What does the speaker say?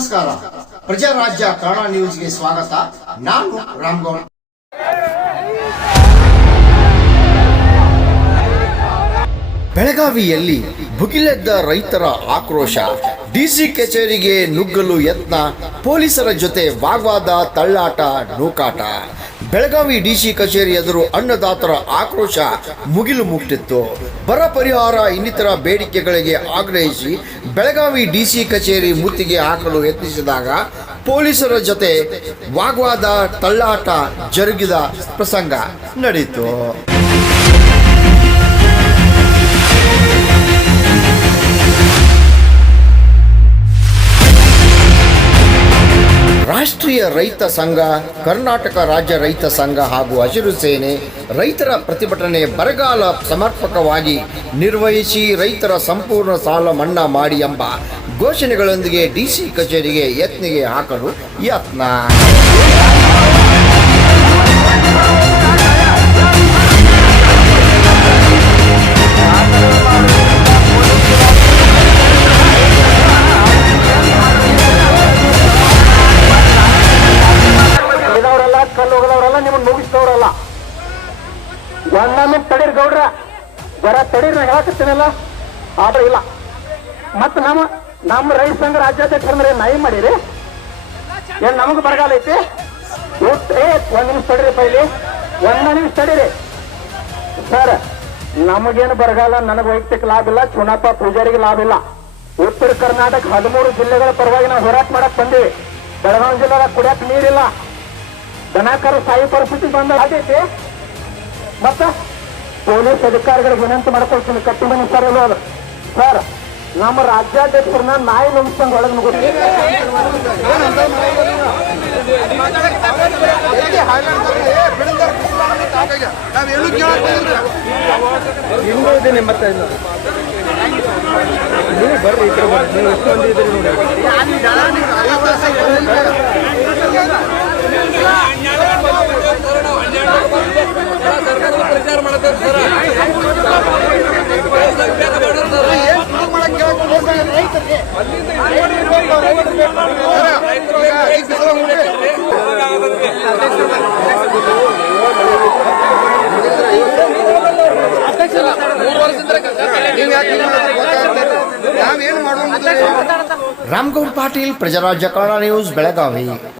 ನಮಸ್ಕಾರ. ಪ್ರಜಾರಾಜ್ಯ ಕನ್ನಡ ನ್ಯೂಸ್ಗೆ ಸ್ವಾಗತ. ನಾನು ರಾಮ್ಗೌಡ್. ಬೆಳಗಾವಿಯಲ್ಲಿ ಭುಗಿಲೆದ್ದ ರೈತರ ಆಕ್ರೋಶ. ಡಿಸಿ ಕಚೇರಿಗೆ ನುಗ್ಗಲು ಯತ್ನ, ಪೊಲೀಸರ ಜೊತೆ ವಾಗ್ವಾದ, ತಳ್ಳಾಟ, ನೂಕಾಟ. ಬೆಳಗಾವಿ ಡಿಸಿ ಕಚೇರಿ ಎದುರು ಅನ್ನದಾತರ ಆಕ್ರೋಶ ಮುಗಿಲು ಮುಟ್ಟಿತ್ತು. ಬರ ಪರಿಹಾರ ಇನ್ನಿತರ ಬೇಡಿಕೆಗಳಿಗೆ ಆಗ್ರಹಿಸಿ ಬೆಳಗಾವಿ ಡಿಸಿ ಕಚೇರಿ ಮುತ್ತಿಗೆ ಹಾಕಲು ಯತ್ನಿಸಿದಾಗ ಪೊಲೀಸರ ಜೊತೆ ವಾಗ್ವಾದ, ತಳ್ಳಾಟ ಜರುಗಿದ ಪ್ರಸಂಗ ನಡೆಯಿತು. ರಾಷ್ಟ್ರೀಯ ರೈತ ಸಂಘ, ಕರ್ನಾಟಕ ರಾಜ್ಯ ರೈತ ಸಂಘ ಹಾಗೂ ಹಸಿರು ಸೇನೆ ರೈತರ ಪ್ರತಿಭಟನೆ ಬರಗಾಲ ಸಮರ್ಪಕವಾಗಿ ನಿರ್ವಹಿಸಿ ರೈತರ ಸಂಪೂರ್ಣ ಸಾಲ ಮನ್ನಾ ಮಾಡಿ ಎಂಬ ಘೋಷಣೆಗಳೊಂದಿಗೆ ಡಿಸಿ ಕಚೇರಿಗೆ ಯತ್ನಿಗೆ ಹಾಕಲು ಯತ್ನ. ಮುಗಿಸಿದವರಲ್ಲ, ಒಂದೊಮ್ಮೆ ತಡೀರ್ ಗೌಡ್ರ ಜರ ತಡೀರ್ ಹೇಳಕತ್ತೀನಲ್ಲ, ಆದ್ರೆ ಇಲ್ಲ. ಮತ್ತ ನಮ್ಮ ರೈತ ಸಂಘ ರಾಜ್ಯಾಧ್ಯಕ್ಷರಂದ್ರೆ ನಾಯಿ ಮಾಡಿರಿ ಏನ್ ನಮಗ್ ಬರಗಾಲ ಐತಿ? ಒಂದ್ ನಿಮಿಷ ತಡೀರಿ, ಪೈಲಿ ಒಂದ ನಿಮಿಷ ತಡೀರಿ ಸರ್. ನಮಗೇನು ಬರಗಾಲ, ನನಗೆ ವೈಯಕ್ತಿಕ ಲಾಭ ಇಲ್ಲ, ಚುನಾಪ ಪೂಜಾರಿಗೆ ಲಾಭ ಇಲ್ಲ. ಉತ್ತರ ಕರ್ನಾಟಕ 13 ಜಿಲ್ಲೆಗಳ ಪರವಾಗಿ ನಾವು ಹೋರಾಟ ಮಾಡಕ್ ಬಂದೀವಿ. ಬೆಳಗಾವಿ ಜಿಲ್ಲೆದಾಗ ಕುಡಿಯಕ್ ನೀರಿಲ್ಲ, ದನಕರು ಸಾಯಿ ಪರಿಸ್ಥಿತಿ ಬಂದ ಆಗೈತಿ. ಮತ್ತ ಪೊಲೀಸ್ ಅಧಿಕಾರಿಗಳಿಗೆ ವಿನಂತಿ ಮಾಡ್ಕೊಳ್ತೀನಿ, ಕಟ್ಟುಮನಿ ಸರ್ ಹೇಳೋದು ಸರ್, ನಮ್ಮ ರಾಜ್ಯಾಧ್ಯಕ್ಷರನ್ನ ನಾಯಿ ನುಗ್ಸಂಗ್ ಒಳಗೆ ನುಗ್ಗಿ ಮತ್ತೆ ನೀವು ಬರ್ರಿ, ಈ ಕಡೆ ಬರ್ರಿ, ನೀವು ಎಷ್ಟು ಮಂದಿ ಇದ್ದೀರಿ ನೋಡಿ. ಪ್ರಚಾರ ಮಾಡ್ತಾರೆ ಸರ್. ರಾಮ್ಗೌಡ್ ಪಾಟೀಲ್, ಪ್ರಜಾರಾಜ್ಯ ಕನ್ನಡ ನ್ಯೂಸ್, ಬೆಳಗಾವಿ.